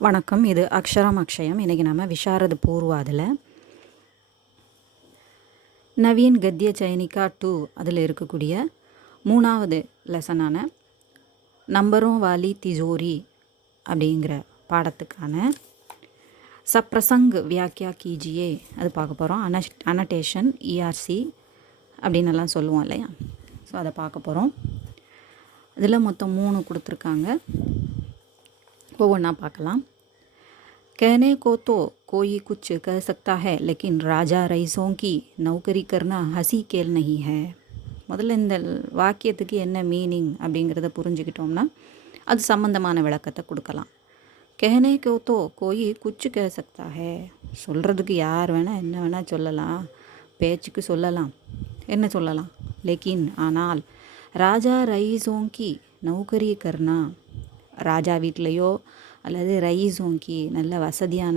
வணக்கம். இது அக்ஷரம் அக்ஷயம். இன்றைக்கி நம்ம விசாரத பூர்வாதில் நவீன் கத்திய சைனிகா 2 அதில் இருக்கக்கூடிய 3வது லெசனான நம்பரும் வாலி திஜோரி அப்படிங்கிற பாடத்துக்கான சப்ரசங் வியாக்கியா கீஜியே அது பார்க்க போகிறோம். அனடேஷன் இஆர்சி அப்படின்னு எல்லாம் சொல்லுவோம் இல்லையா? ஸோ அதை பார்க்க போகிறோம். இதில் மொத்தம் 3 கொடுத்துருக்காங்க. ஒவ்வொன்றா பார்க்கலாம். कहने को तो कोई कुछ कह सकता है लेकिन राजा रईसों की नौकरी करना हंसी खेल नहीं है. முதல்ல இந்த வாக்கியத்துக்கு என்ன மீனிங் அப்படிங்கிறத புரிஞ்சுக்கிட்டோம்னா அது சம்மந்தமான விளக்கத்தை கொடுக்கலாம். कहने को तो कोई कुछ कह सकता है, சொல்கிறதுக்கு யார் வேணால் என்ன வேணால் சொல்லலாம், பேச்சுக்கு சொல்லலாம், என்ன சொல்லலாம். लेकिन ஆனால் ராஜா ரईसों की नौकरी करना, ராஜா வீட்லேயோ அல்லது ரईसों की நல்ல வசதியான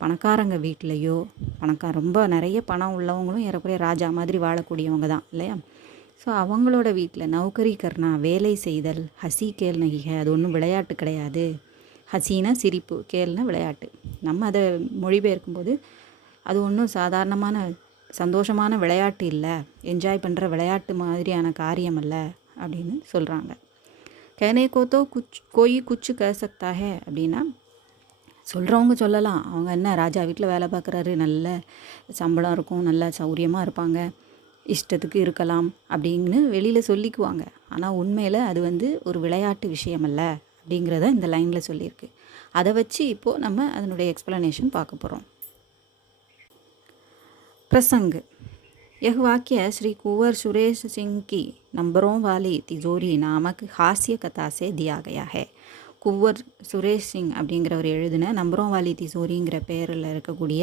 பணக்காரங்க வீட்லேயோ, ரொம்ப நிறைய பணம் உள்ளவங்களும் ஏறக்குறைய ராஜா மாதிரி வாழக்கூடியவங்க தான் இல்லையா? ஸோ அவங்களோட வீட்டில் நௌகரி கர்னா வேலை செய்தல் ஹசி கேல் நகிக, அது ஒன்றும் விளையாட்டு கிடையாது. ஹசினா சிரிப்பு, கேல்னா விளையாட்டு. நம்ம அதை மொழிபெயர்க்கும்போது அது ஒன்றும் சாதாரணமான சந்தோஷமான விளையாட்டு இல்லை, என்ஜாய் பண்ணுற விளையாட்டு மாதிரியான காரியம் அல்ல அப்படின்னு சொல்கிறாங்க. कहने को तो कोई कुछ कह सकता है அப்படின்னா சொல்கிறவங்க சொல்லலாம், அவங்க என்ன ராஜா வீட்டில் வேலை பார்க்குறாரு, நல்ல சம்பளம் இருக்கும், நல்ல சௌரியமாக இருப்பாங்க, இஷ்டத்துக்கு இருக்கலாம் அப்படின்னு வெளியில் சொல்லிக்குவாங்க. ஆனால் உண்மையில் அது ஒரு விளையாட்டு விஷயம் அல்ல அப்படிங்கிறத இந்த லைனில் சொல்லியிருக்கு. அதை வச்சு இப்போது நம்ம அதனுடைய எக்ஸ்ப்ளனேஷன் பார்க்க போகிறோம். प्रसंग. यह वाक्य श्री कुंवर सुरेश सिंह की नंबरों वाली तिजोरी नामक हास्य कथा से दिया गया है. குவர் சுரேஷ் சிங் அப்படிங்கிறவர் எழுதின நம்பரோம் வாலி திசோரிங்கிற பேரில் இருக்கக்கூடிய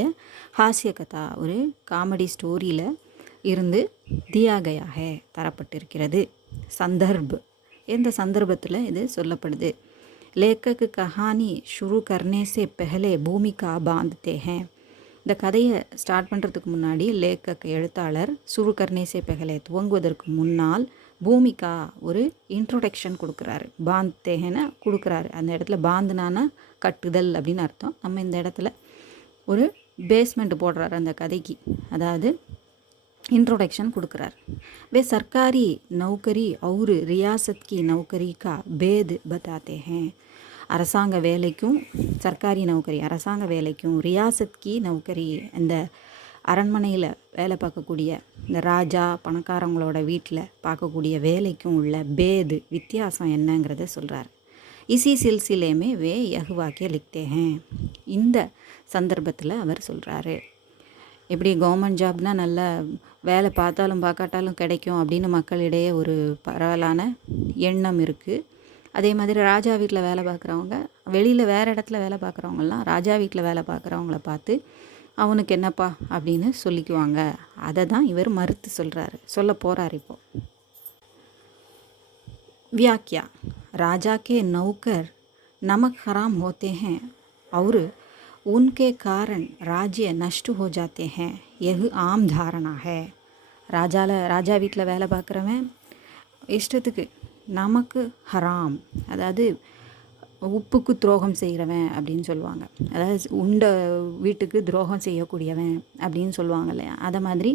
ஹாஸ்ய கதா, ஒரு காமெடி ஸ்டோரியில் இருந்து தியா கயா ஹே தரப்பட்டிருக்கிறது. சந்தர்ப், எந்த சந்தர்ப்பத்தில் இது சொல்லப்படுது? லேக்கக்கு கஹானி ஷுரு கர்னே சே பெஹலே பூமிகா பாந்ததே ஹே. இந்த கதையை ஸ்டார்ட் பண்ணுறதுக்கு முன்னாடி லேக்கக் எழுத்தாளர் சுரு கர்னேசே பெகலே துவங்குவதற்கு முன்னால் பூமிகா ஒரு இன்ட்ரோடக்ஷன் கொடுக்குறாரு, பாந்தேகனை கொடுக்குறாரு. அந்த இடத்துல பாந்துனானா கட்டுதல் அப்படின்னு அர்த்தம். நம்ம இந்த இடத்துல ஒரு பேஸ்மெண்ட் போடுறாரு அந்த கதைக்கு, அதாவது इंट्रोडक्शन கொடுக்குறார். वे सरकारी नौकरी और रियासत की नौकरी का भेद बताते हैं. அரசாங்க வேலைக்கும் சர்க்காரி நௌக்கரி, அரசாங்க வேலைக்கும் ரியாசத் கி நௌக்கரி, இந்த அரண்மனையில் வேலை பார்க்கக்கூடிய இந்த ராஜா பணக்காரங்களோட வீட்டில் பார்க்கக்கூடிய வேலைக்கும் உள்ள பேது வித்தியாசம் என்னங்கிறத சொல்கிறார். இசி சில்சிலேமே வே யஹ் வாக்கிய லிக்தே ஹேன். இந்த சந்தர்ப்பத்தில் அவர் சொல்கிறாரு, எப்படி கவர்மெண்ட் ஜாப்னால் நல்ல வேலை பார்த்தாலும் பார்க்காட்டாலும் கிடைக்கும் அப்படின்னு மக்களிடையே ஒரு பரவலான எண்ணம் இருக்குது. அதே மாதிரி ராஜா வீட்டில் வேலை பார்க்குறவங்க, வெளியில் வேறு இடத்துல வேலை பார்க்குறவங்கலாம் ராஜா வீட்டில் வேலை பார்க்குறவங்கள பார்த்து அவனுக்கு என்னப்பா அப்படின்னு சொல்லிக்குவாங்க. அதை தான் இவர் மறுத்து சொல்ல போகிறார். இப்போது व्याख्या. राजा के नौकर नमक हराम होते हैं और उनके कारण राज्य नष्ट हो जाते हैं, यह आम धारणा है. ராஜா வீட்டில் வேலை பார்க்குறவன் இஷ்டத்துக்கு நமக்கு ஹராம், அதாவது உப்புக்கு துரோகம் செய்கிறவன் அப்படின்னு சொல்லுவாங்க. அதாவது உண்ட வீட்டுக்கு துரோகம் செய்யக்கூடியவன் அப்படின்னு சொல்லுவாங்க இல்லையா? அதை மாதிரி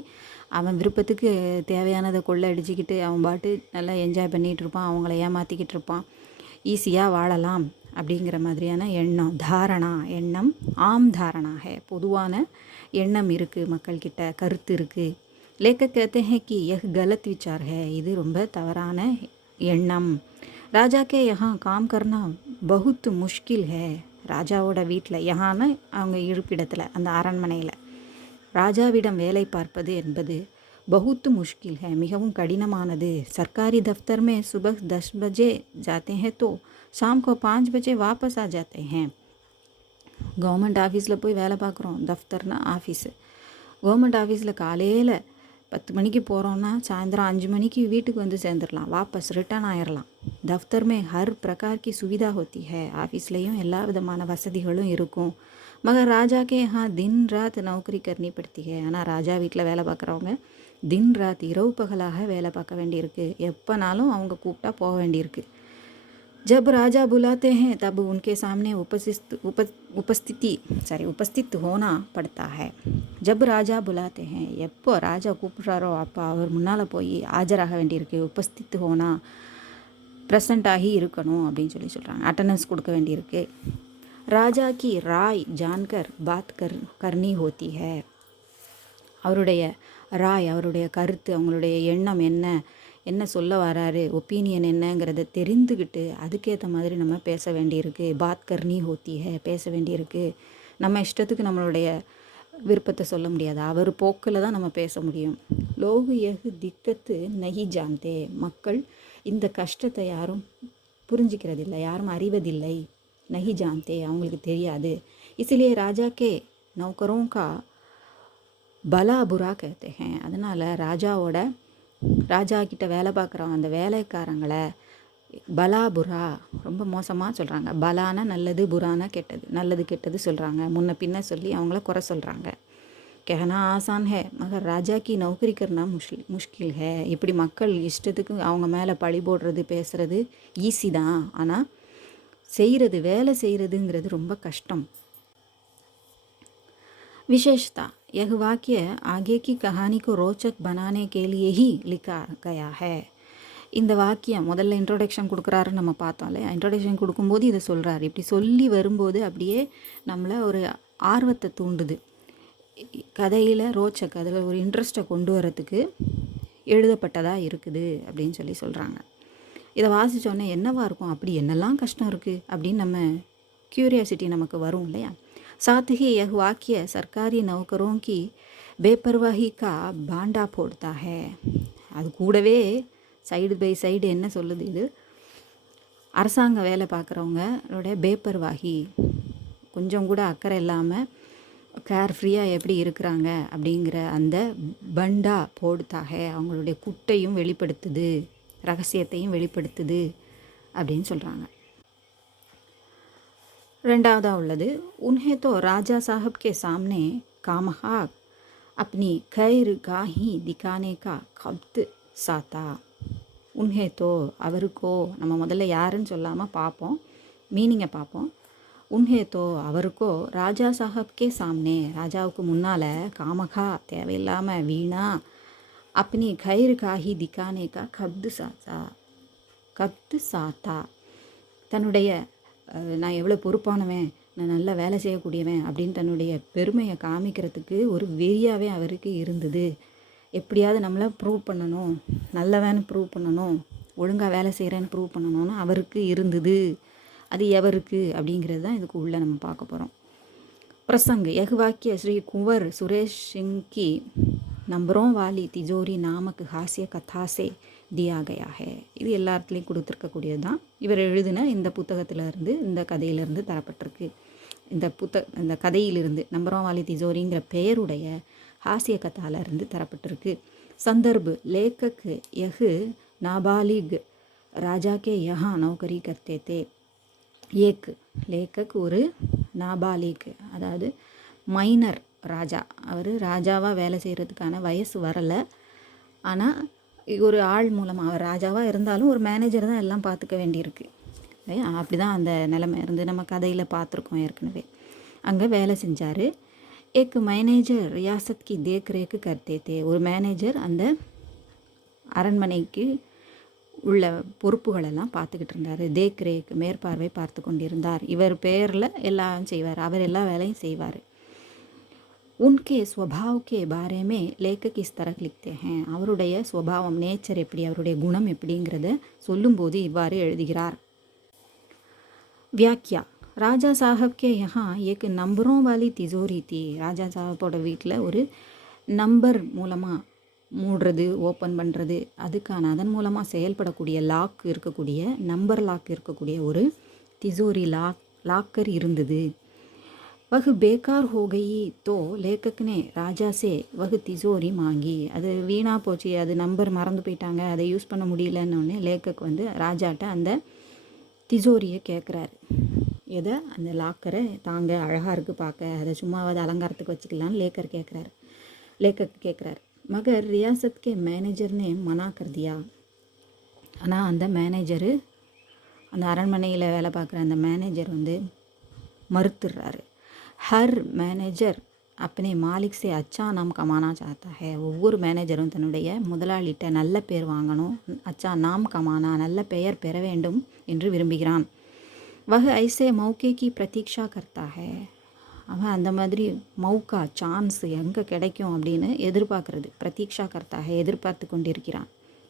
அவன் விருப்பத்துக்கு தேவையானதை கொள்ளை அடிச்சுக்கிட்டு அவன் பாட்டு நல்லா என்ஜாய் பண்ணிகிட்டு இருப்பான், அவங்கள ஏமாற்றிக்கிட்டு இருப்பான், ஈஸியாக வாழலாம் அப்படிங்கிற மாதிரியான எண்ணம், தாரணா எண்ணம், ஆம் தாரணா ஹே, பொதுவான எண்ணம் இருக்குது மக்கள்கிட்ட, கருத்து இருக்குது. லேக்கக் कहते हैं कि यह गलत विचार है, இது ரொம்ப தவறான எண்ணம். ராஜா கே யஹா காம் கர்னா பகுத் முஷ்கில் ஹே. ராஜாவோட வீட்டில், யஹான்னு அவங்க இருப்பிடத்தில், அந்த அரண்மனையில் ராஜாவிடம் வேலை பார்ப்பது என்பது பகுத் முஷ்கில் ஹே, மிகவும் கடினமானது. சர்க்காரி தஃப்தர் மே சுபஹ் 10 बजे जाते हैं तो शाम को 5 बजे वापस आ जाते हैं. கவர்மெண்ட் ஆஃபீஸில் போய் வேலை பார்க்குறோம், தஃப்தர்னா ஆஃபீஸு. கவர்மெண்ட் ஆஃபீஸில் காலையில் 10 மணிக்கு போகிறோன்னா சாயந்தரம் 5 மணிக்கு வீட்டுக்கு வந்து சேர்ந்துடலாம், வாபஸ் ரிட்டர்ன் ஆயிடலாம். தஃப்தர் மே ஹர் பிரகார் கி சுவிதா ஹோத்தி ஹே, ஆஃபீஸ்லேயும் எல்லா விதமான வசதிகளும் இருக்கும். மகர் ராஜா கே हाँ दिन रात नौकरी करनी पड़ती है. ஆனால் ராஜா வீட்டில் வேலை பார்க்குறவங்க தின் ராத் இரவு பகலாக வேலை பார்க்க வேண்டியிருக்கு, எப்போனாலும் அவங்க கூப்பிட்டா போக வேண்டியிருக்கு. जब राजा बुलाते हैं तब उनके सामने उपस्थित होना पड़ता है. जब ராஜா புலாத்தே हैं எப்போ ராஜா கூப்பிட்றாரோ அப்போ அவர் முன்னால் போய் ஆஜராக வேண்டியிருக்கு. உபஸ்தித் ஹோனா ப்ரெசண்ட் ஆகி இருக்கணும் அப்படின்னு சொல்கிறாங்க. அட்டண்டன்ஸ் கொடுக்க வேண்டியிருக்கு. ராஜா கி ராய் ஜான்கர் பாத் கர்னி ஹோத்தி ஹை. அவருடைய ராய், அவருடைய கருத்து, அவங்களுடைய எண்ணம் என்ன சொல்ல வராரு, ஒப்பீனியன் என்னங்கிறத தெரிந்துக்கிட்டு அதுக்கேற்ற மாதிரி நம்ம பேச வேண்டியிருக்கு. பாத் கர்னி ஹோத்தி ஹை, பேச வேண்டியிருக்கு. நம்ம இஷ்டத்துக்கு நம்மளுடைய விருப்பத்தை சொல்ல முடியாது. அவர் போக்கில் தான் நம்ம பேச முடியும். லோகு எஹ் திக்கத்து நஹி ஜான்தே. மக்கள் இந்த கஷ்டத்தை யாரும் புரிஞ்சிக்கிறதில்லை, யாரும் அறிவதில்லை. நஹி ஜான்தே, அவங்களுக்கு தெரியாது. இசிலியே ராஜா கே நௌக்கரோं का பலா புரா कहते हैं. அதனால் ராஜா கிட்ட வேலை பார்க்குற அந்த வேலைக்காரங்களை பலா புரா ரொம்ப மோசமாக சொல்கிறாங்க. பலானா நல்லது, புரானா கெட்டது, நல்லது கெட்டது சொல்கிறாங்க. முன்ன பின்ன சொல்லி அவங்கள குறை சொல்கிறாங்க. कहना ஆசான் है மகர் ராஜா கி நௌக்கரி கர்னா முஷ்கில் है. இப்படி மக்கள் இஷ்டத்துக்கு அவங்க மேலே பழி போடுறது, பேசுகிறது ஈஸி தான். ஆனால் வேலை செய்கிறதுங்கிறது ரொம்ப கஷ்டம். विशेषता, यह वाक्य आगे की कहानी को रोचक बनाने के लिए ही लिखा गया है. இந்த வாக்கியம் முதல்ல இன்ட்ரோடக்ஷன் கொடுக்குறாருன்னு நம்ம பார்த்தோம் இல்லையா. இன்ட்ரோடக்ஷன் கொடுக்கும்போது இதை சொல்கிறாரு. இப்படி சொல்லி வரும்போது அப்படியே நம்மளை ஒரு ஆர்வத்தை தூண்டுது. கதையில் ரோச்சக், அதில் ஒரு இன்ட்ரெஸ்ட்டை கொண்டு வரத்துக்கு எழுதப்பட்டதாக இருக்குது அப்படின்னு சொல்கிறாங்க. இதை வாசித்தோன்னே என்னவா இருக்கும், அப்படி என்னெல்லாம் கஷ்டம் இருக்குது அப்படின்னு நம்ம க்யூரியாசிட்டி நமக்கு வரும் இல்லையா. साथ ही यह वाक्य सरकारी नौकरों की बेपरवाही का बांडा फोड़ता है. அது கூடவே சைடு பை சைடு என்ன சொல்லுது, இது அரசாங்க வேலை பார்க்குறவங்களோட பேப்பர்வாகி, கொஞ்சம் கூட அக்கறை இல்லாமல் கேர்ஃப்ரீயாக எப்படி இருக்கிறாங்க அப்படிங்கிற அந்த பண்டா போடுத்தாக, அவங்களுடைய குட்டையும் வெளிப்படுத்துது, ரகசியத்தையும் வெளிப்படுத்துது அப்படின்னு சொல்கிறாங்க. ரெண்டாவதாக உள்ளது, उन्हें तो राजा साहब के सामने कामहा अपनी खैर गाही दिखाने का खब्त साता. उन्हें तो அவருக்கோ, நம்ம முதல்ல யாருன்னு சொல்லாமல் பார்ப்போம், மீனிங்கை பார்ப்போம். उन्हें तो அவருக்கோ ராஜா சாஹப் கே சாம்னே, ராஜாவுக்கு முன்னால் காமகா தேவையில்லாமல் வீணா अपनी खैर गाही दिखाने का खब्त साता, தன்னுடைய நான் எவ்வளோ பொறுப்பானவன், நான் நல்லா வேலை செய்யக்கூடியவன் அப்படின்னு தன்னுடைய பெருமையை காமிக்கிறதுக்கு ஒரு வெறியாகவே அவருக்கு இருந்தது. எப்படியாவது நம்மளை ப்ரூவ் பண்ணணும், நல்லவன்னு ப்ரூவ் பண்ணணும், ஒழுங்காக வேலை செய்கிறேன்னு ப்ரூவ் பண்ணணும்னு அவருக்கு இருந்தது. அது எவருக்கு அப்படிங்கிறது தான் இதுக்கு உள்ளே நம்ம பார்க்க போகிறோம். प्रसंग, यह वाक्य श्री कुंवर सुरेश सिंह की नंबरों वाली तिजोरी नामक हास्य कथा से दिया गया है. இது எல்லா இடத்துலையும் கொடுத்துருக்கக்கூடியது தான். இவர் எழுதின இந்த புத்தகத்திலிருந்து, இந்த கதையிலிருந்து தரப்பட்டிருக்கு. இந்த கதையிலிருந்து நம்பரோं वाली तिजोरीங்கிற பெயருடைய हास्य கதாலிருந்து தரப்பட்டிருக்கு. संदर्भ, लेखक यह नाबालिग राजा के यहाँ नौकरी करते थे. ஏக், லேக்கக் ஒரு நாபாலிக், அதாவது மைனர் ராஜா. அவர் ராஜாவாக வேலை செய்கிறதுக்கான வயசு வரலை. ஆனால் ஒரு ஆள் மூலமாக, அவர் ராஜாவாக இருந்தாலும் ஒரு மேனேஜர் தான் எல்லாம் பார்த்துக்க வேண்டியிருக்கு இல்லையா. அப்படி தான் அந்த நிலைமை இருந்து நம்ம கதையில் பார்த்துருக்கோம் ஏற்கனவே. அங்கே வேலை செஞ்சார். ஏக் மேனேஜர் ரியாசத் கி தேக் ரேக்கு கர்த்தே தே. ஒரு மேனேஜர் அந்த அரண்மனைக்கு உள்ள பொறுப்புகளெல்லாம் பார்த்துக்கிட்டு இருந்தார். தேக் ரேக், மேற்பார்வை பார்த்து கொண்டிருந்தார். இவர் பேரில் எல்லாம் செய்வார், அவர் எல்லா வேலையும் செய்வார். உன்கே ஸ்வபாவ் கே பாரே மே லேக்கக் இஸ் தரக் லிக்தே ஹேன். அவருடைய ஸ்வபாவம், நேச்சர் எப்படி, அவருடைய குணம் எப்படிங்கிறத சொல்லும்போது இவ்வாறு எழுதுகிறார். வியாக்கியா, ராஜா சாஹப் கே யஹா ஏக் நம்பரோं वाली तिजोरी थी. ராஜா சாஹப்போட வீட்டில் ஒரு நம்பர் மூலமாக மூடுறது, ஓப்பன் பண்ணுறது, அதன் மூலமாக செயல்படக்கூடிய லாக் இருக்கக்கூடிய, நம்பர் லாக் இருக்கக்கூடிய ஒரு திஜோரி லாக்கர் இருந்தது. वह बेकार हो गई तो लेखक ने राजा से वह तिजोरी मांगी. அது வீணாக போச்சு, அது நம்பர் மறந்து போயிட்டாங்க, அதை யூஸ் பண்ண முடியலன்னொடனே லேக்கக் ராஜாட்ட அந்த திஜோரியை கேட்குறாரு. எதை, அந்த லாக்கரை தாங்க, அழகாக இருக்குது பார்க்க, அதை சும்மாவது அலங்காரத்துக்கு வச்சுக்கலான்னு லேக்கக் கேட்குறாரு. மகர் ரியாசத் கே மேனேஜர்னே மனா கர் தியா. ஆனால் அந்த மேனேஜரு அந்த அரண்மனையில் வேலை பார்க்குற அந்த மேனேஜர் வந்து மறுத்துடுறாரு. ஹர் மேனேஜர் அப்பனே மாலிக் சே அச்சா நாம் கமானா சாத்தா ஹே. ஒவ்வொரு மேனேஜரும் தன்னுடைய முதலாளிகிட்ட நல்ல பேர் வாங்கணும், அச்சா நாம் கமானா நல்ல பெயர் பெற வேண்டும் என்று விரும்புகிறான். வஹ் ஐசே மௌகே கி பிரதீக்ஷா கர்த்தா ஹே. அவன் அந்த மாதிரி மௌக்கா சான்ஸ் எங்கே கிடைக்கும் அப்படின்னு எதிர்பார்க்கறது. பிரதீக்ஷா கர்த்தா ஹே,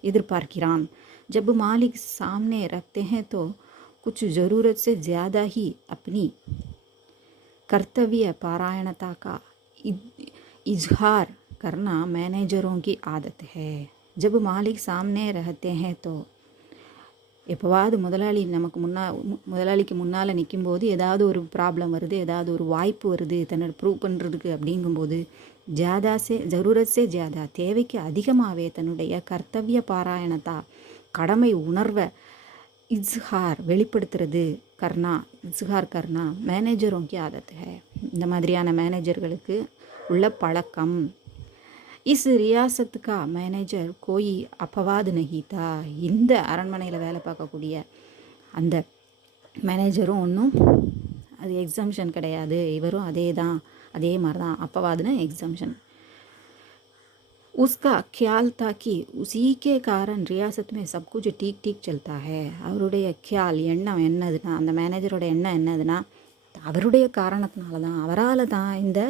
எதிர்பார்க்கிறான். जब मालिक सामने रखते हैं तो कुछ ज़रूरत से ज़्यादा ही अपनी कर्तव्य पारायणता का इजहार करना मैनेजरों की आदत है. जब मालिक सामने रहते हैं तो எப்போவாவது முதலாளிக்கு முன்னால் நிற்கும்போது ஏதாவது ஒரு ப்ராப்ளம் வருது, ஏதாவது ஒரு வாய்ப்பு வருது தன்னோட ப்ரூவ் பண்ணுறதுக்கு அப்படிங்கும்போது ஜரூரத் ஜியாதா தேவைக்கு அதிகமாகவே தன்னுடைய கர்த்தவிய பாராயணத்தா கடமை உணர்வை வெளிப்படுத்துறது இஸ்ஹார் கர்னா மேனேஜரோங்கி ஆதத் ஹை. இந்த மாதிரியான மேனேஜர்களுக்கு உள்ள பழக்கம். இஸ் ரியாசத் கா மேனேஜர் கோயி அப்பவாது நஹீதா. இந்த அரண்மனையில் வேலை பார்க்கக்கூடிய அந்த மேனேஜரும் ஒன்றும் அது எக்ஸம்ஷன் கிடையாது. இவரும் அதே மாதிரி தான். அப்பவாதுன்னு எக்ஸம்ஷன். उसका ख्याल था कि उसी के कारण रियासत में सब कुछ ठीक ठीक चलता है. அவருடைய ख्याल எண்ணம் என்னதுன்னா, அந்த மேனேஜரோட எண்ணம் என்னதுன்னா, அவருடைய காரணத்தினால தான், அவரால் தான் இந்த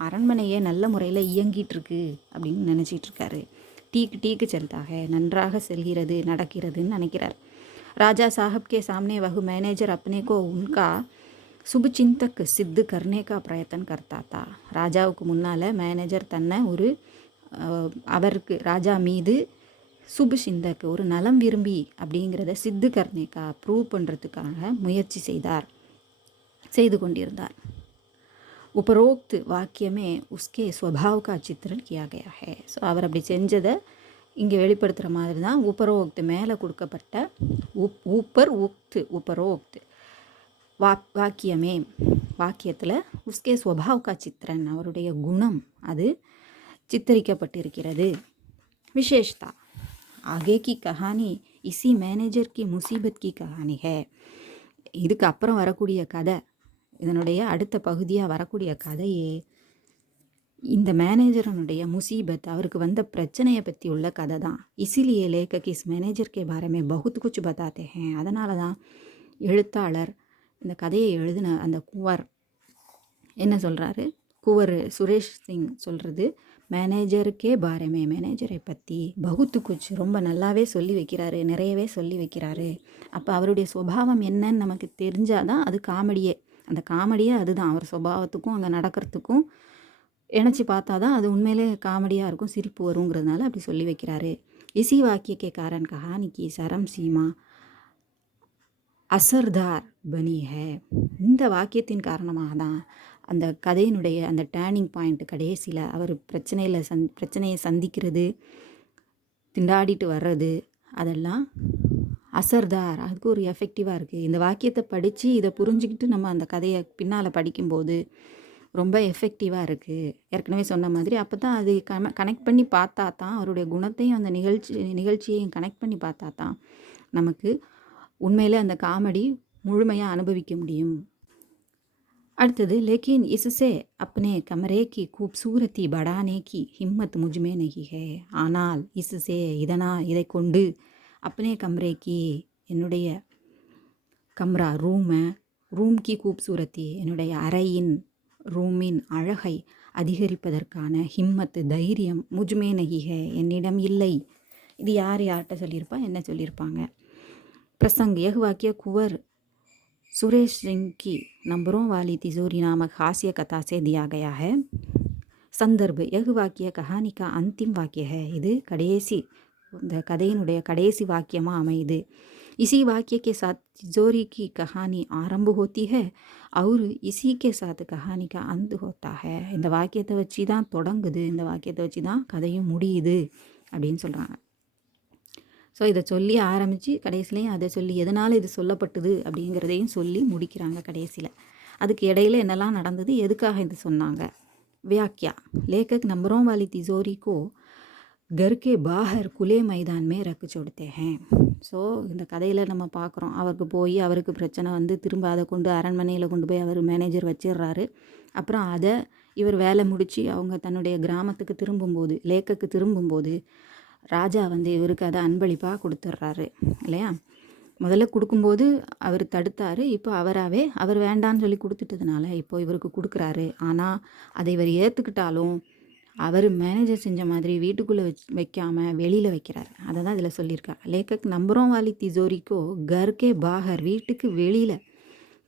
அரண்மனையே நல்ல முறையில் இயங்கிட்டு இருக்கு அப்படின்னு நினச்சிட்டு இருக்காரு. டீக்கு செல்தாக நன்றாக செல்கிறது நடக்கிறதுன்னு நினைக்கிறார். ராஜா சாஹப் கே சாம்னே வஹு மேனேஜர் अपने को उनका शुभ चिंतक सिद्ध करने का प्रयत्न करता था. ராஜாவுக்கு முன்னால் மேனேஜர் தன்னை அவருக்கு ராஜா மீது சுப சிந்தக் ஒரு நலம் விரும்பி அப்படிங்கிறத சித்து கர்னேக்கா ப்ரூவ் பண்ணுறதுக்காக முயற்சி செய்து கொண்டிருந்தார். उपरोक्त वाक्य में उसके स्वभाव का चित्रण किया गया है. ஸோ அவர் அப்படி செஞ்சதை இங்கே வெளிப்படுத்துகிற மாதிரி தான் உபரோக்து மேலே கொடுக்கப்பட்ட உபரோக்து வாக்கியமே வாக்கியத்தில் உஸ்கே ஸ்வபாவ் கா சித்திரன் அவருடைய குணம் அது சித்தரிக்கப்பட்டிருக்கிறது. விசேஷதா ஆகே கி கஹானி இசி மேனேஜர் கி முசீபத் கி கஹானி ஹே. இதுக்கு அப்புறம் வரக்கூடிய கதை, இதனுடைய அடுத்த பகுதியாக வரக்கூடிய கதையே இந்த மேனேஜரனுடைய முசீபத் அவருக்கு வந்த பிரச்சனையை பற்றி உள்ள கதை தான். இசிலியே லேக்கக் இஸ் மேனேஜர் கே பாரமே பகுத் குச் பதாத்தே ஹே. அதனால தான் எழுத்தாளர் இந்த கதையை எழுதின அந்த குவர் என்ன சொல்கிறாரு, குவர் சுரேஷ் சிங் சொல்கிறது, மேனேஜருக்கே பாரமே மேனேஜரை பற்றி பகுத்து குச் ரொம்ப நல்லாவே சொல்லி வைக்கிறாரு, நிறையவே சொல்லி வைக்கிறாரு. அப்போ அவருடைய சுபாவம் என்னன்னு நமக்கு தெரிஞ்சாதான் அது காமெடியே. அந்த காமெடியே அதுதான். அவர் சுபாவத்துக்கும் அங்கே நடக்கிறதுக்கும் இணைச்சி பார்த்தா தான் அது உண்மையிலே காமெடியாக இருக்கும், சிரிப்பு வருங்கிறதுனால அப்படி சொல்லி வைக்கிறாரு. இசி வாக்கியக்கே காரன் கஹானிக்கு சரம் சீமா அசர்தார் பனி ஹே. இந்த வாக்கியத்தின் காரணமாக தான் அந்த கதையினுடைய அந்த டேர்னிங் பாயிண்ட் கடைசியில் அவர் பிரச்சனையை சந்திக்கிறது, திண்டாடிட்டு வர்றது, அதெல்லாம் அசர்தார் அதுக்கு ஒரு எஃபெக்டிவாக இருக்குது. இந்த வாக்கியத்தை படித்து இதை புரிஞ்சுக்கிட்டு நம்ம அந்த கதையை பின்னால் படிக்கும்போது ரொம்ப எஃபெக்டிவாக இருக்குது. ஏற்கனவே சொன்ன மாதிரி அப்போ தான் அது கனெக்ட் பண்ணி பார்த்தா தான் அவருடைய குணத்தையும் அந்த நிகழ்ச்சியையும் கனெக்ட் பண்ணி பார்த்தா தான் நமக்கு உண்மையிலே அந்த காமெடி முழுமையாக அனுபவிக்க முடியும். அடுத்தது लेकिन इससे अपने कमरे की खूबसूरती बढ़ाने की हिम्मत मुझ में नहीं है. ஆனால் इससे இதை கொண்டு अपने कमरे की என்னுடைய கம்ரா ரூம் கி खूबसूरती என்னுடைய ரூமின் அழகை அதிகரிப்பதற்கான ஹிம்மத் தைரியம் முஜ்மே நஹி ஹே என்னிடம் இல்லை. இது யார்கிட்ட சொல்லியிருப்பா, என்ன சொல்லியிருப்பாங்க? प्रसंग यह वाक्य कुंवर सुरेश सिंह की नंबरों वाली तिजोरी नामक हास्य कथा से दिया गया है. संदर्भ यह वाक्य कहानी का अंतिम वाक्य है. இது கடைசி இந்த கதையினுடைய கடைசி வாக்கியமாக அமையுது. इसी वाक्य के साथ तिजोरी की कहानी आरंभ होती है और इसी के साथ कहानी का अंत होता है. இந்த வாக்கியத்தை வச்சு தான் தொடங்குது, இந்த வாக்கியத்தை வச்சு தான் கதையும் முடியுது அப்படின்னு சொல்கிறாங்க. ஸோ இதை சொல்லி ஆரம்பித்து கடைசிலையும் அதை சொல்லி எதனால் இது சொல்லப்பட்டது அப்படிங்கிறதையும் சொல்லி முடிக்கிறாங்க கடைசியில். அதுக்கு இடையில் என்னெல்லாம் நடந்தது, எதுக்காக இது சொன்னாங்க. व्याख्या लेखक नंबरों वाली तिजोरी को घर के बाहर खुले मैदान में रख छोड़ते हैं. ஸோ இந்த கதையில் நம்ம பார்க்குறோம், அவருக்கு போய் அவருக்கு பிரச்சனை வந்து திரும்ப அதை கொண்டு அரண்மனையில் கொண்டு போய் அவர் மேனேஜர் வச்சிடுறாரு. அப்புறம் அதை இவர் வேலை முடித்து அவங்க தன்னுடைய கிராமத்துக்கு திரும்பும்போது, லேக்குக்கு திரும்பும்போது ராஜா வந்து இவருக்கு அதை அன்பளிப்பாக கொடுத்துட்றாரு இல்லையா. முதல்ல கொடுக்கும்போது அவர் தடுத்தார், இப்போ அவராகவே அவர் வேண்டான்னு சொல்லி கொடுத்துட்டதுனால இப்போ இவருக்கு கொடுக்குறாரு. ஆனால் அதை இவர் ஏற்றுக்கிட்டாலும் அவர் மேனேஜர் செஞ்ச மாதிரி வீட்டுக்குள்ளே வைக்காமல் வெளியில் வைக்கிறார். அதை தான் இதில் சொல்லியிருக்காங்க. லேக்கக் நம்பரோம் வாலி திஜோரிக்கோ கர்கே பாகர் வீட்டுக்கு வெளியில்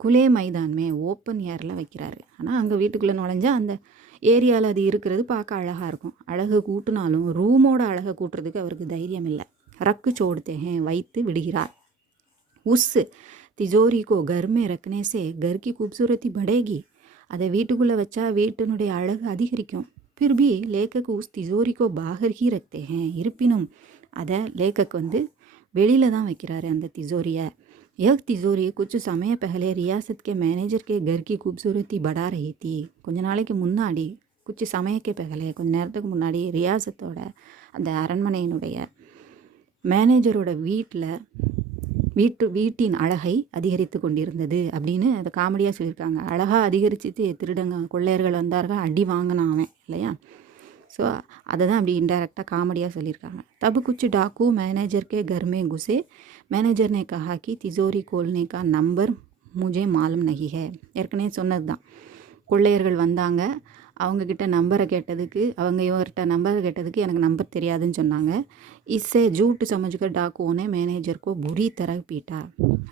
குலே மைதான்மே ஓப்பன் ஏரில் வைக்கிறாரு. ஆனால் அங்கே வீட்டுக்குள்ளே நுழைஞ்சால் அந்த ஏரியாவில் அது இருக்கிறது பார்க்க அழகாக இருக்கும். அழகு கூட்டினாலும் ரூமோட அழகை கூட்டுறதுக்கு அவருக்கு தைரியம் இல்லை. ரக்கு சோடுத்தேன் வைத்து விடுகிறார். உஸ் திஜோரி கோ घर में रखने से घर की खूबसूरती बढ़ेगी. அதை வீட்டுக்குள்ளே வச்சா வீட்டினுடைய அழகு அதிகரிக்கும். फिर भी लेखक उस तिजोरी को बाहर ही रखते हैं. இருப்பினும் அதை லேக்கக் வந்து வெளியில் தான் வைக்கிறாரு அந்த திஜோரியை. यह तिजोरी कुछ समय पहले रियासत के मैनेजर के घर की खूबसूरती बढ़ा रही थी. கொஞ்ச நாளைக்கு முன்னாடி குச்சி சமயக்கே பகலே கொஞ்ச நேரத்துக்கு முன்னாடி ரியாசத்தோட அந்த அரண்மனையினுடைய மேனேஜரோட வீட்டின் அழகை அதிகரித்து கொண்டிருந்தது அப்படின்னு அதை காமெடியாக சொல்லியிருக்காங்க. அழகாக அதிகரிச்சுட்டு திருடங்க கொள்ளையர்கள் வந்தார்கள், அடி வாங்கினாவன் இல்லையா. ஸோ அதை தான் அப்படி இன்டைரக்டாக காமெடியாக சொல்லியிருக்காங்க. तब कुछ डाकू मैनेजर के घर में घुसे. मैनेजर ने कहा कि तिजोरी खोलने का नंबर मुझे मालूम नहीं है. ஏற்கனவே சொன்னது தான். கொள்ளையர்கள் வந்தாங்க, அவங்கக்கிட்ட நம்பரை கேட்டதுக்கு இவர்கிட்ட நம்பரை கேட்டதுக்கு எனக்கு நம்பர் தெரியாதுன்னு சொன்னாங்க. இஸ்ஸே ஜூட்டு சமஜ்க டாக்குவோனே மேனேஜருக்கோ புரி தர பீட்டா.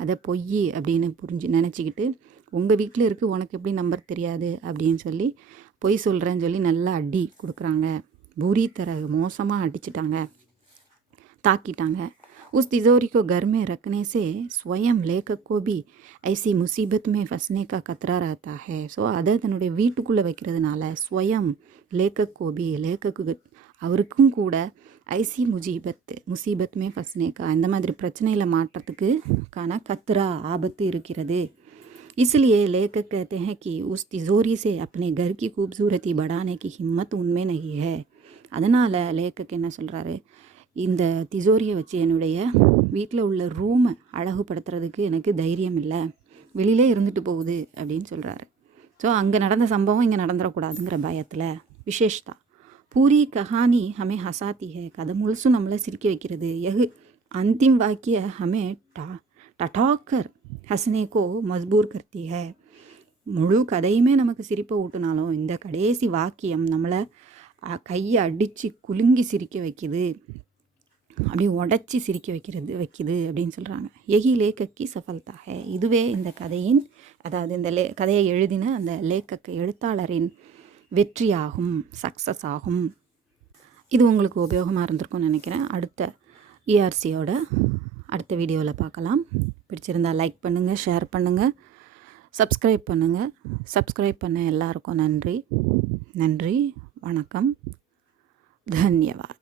அதை பொய் அப்படின்னு நினச்சிக்கிட்டு உங்கள் வீட்டில் இருக்குது, உனக்கு எப்படி நம்பர் தெரியாது அப்படின்னு சொல்லி பொய் சொல்கிறேன்னு சொல்லி நல்லா அடி கொடுக்குறாங்க. புரி தர மோசமாக அடிச்சிட்டாங்க, தாக்கிட்டாங்க. उस तिजोरी को घर में रखने से स्वयं लेखक को भी ऐसी मुसीबत में फंसने का खतरा रहता है. ஸோ அதை தன்னுடைய வீட்டுக்குள்ளே வைக்கிறதுனால ஸ்வயம் லேக்கக் கோபி லேக்கக்கு அவருக்கும் கூட ஐசி முசீபத் மே ஃபஸ்னேக்கா இந்த மாதிரி பிரச்சனையில் மாற்றத்துக்கான கத்ரா ஆபத்து இருக்கிறது. इसलिए लेखक कहते हैं कि उस तिजोरी से अपने घर की खूबसूरती बढ़ाने की हिम्मत उनमें नहीं है. அதனால் லேக்கக் என்ன சொல்கிறாரு, இந்த திஜோரியை வச்சு என்னுடைய வீட்டில் உள்ள ரூமை அழகுபடுத்துறதுக்கு எனக்கு தைரியம் இல்லை, வெளியிலே இருந்துட்டு போகுது அப்படின்னு சொல்கிறாரு. ஸோ அங்கே நடந்த சம்பவம் இங்கே நடந்துடக்கூடாதுங்கிற பயத்தில். விசேஷ்தா பூரி கஹானி ஹமே ஹசாத்தி ஹே. கதை முழுசும் நம்மளை சிரிக்க வைக்கிறது. எஹு அந்திம் வாக்கிய ஹமே டட்டாக்கர் ஹசனேக்கோ மஜ்பூர் கர்த்தி ஹே. முழு கதையுமே நமக்கு சிரிப்பை ஊட்டினாலும் இந்த கடைசி வாக்கியம் நம்மளை கையை அடித்து குலுங்கி சிரிக்க வைக்குது, அப்படி உடச்சி சிரிக்க வைக்குது அப்படின்னு சொல்கிறாங்க. எஹி லேக்கக்கி சஃபல்தா ஹே. இதுவே இந்த கதையின், அதாவது இந்த கதையை எழுதின அந்த எழுத்தாளரின் வெற்றியாகும், சக்ஸஸ் ஆகும். இது உங்களுக்கு உபயோகமாக இருந்திருக்கும்னு நினைக்கிறேன். அடுத்த ERCயோட அடுத்த வீடியோவில் பார்க்கலாம். பிடிச்சிருந்தால் லைக் பண்ணுங்கள், ஷேர் பண்ணுங்கள், சப்ஸ்கிரைப் பண்ணுங்கள். சப்ஸ்கிரைப் பண்ண எல்லாருக்கும் நன்றி. வணக்கம். தன்யவாத்.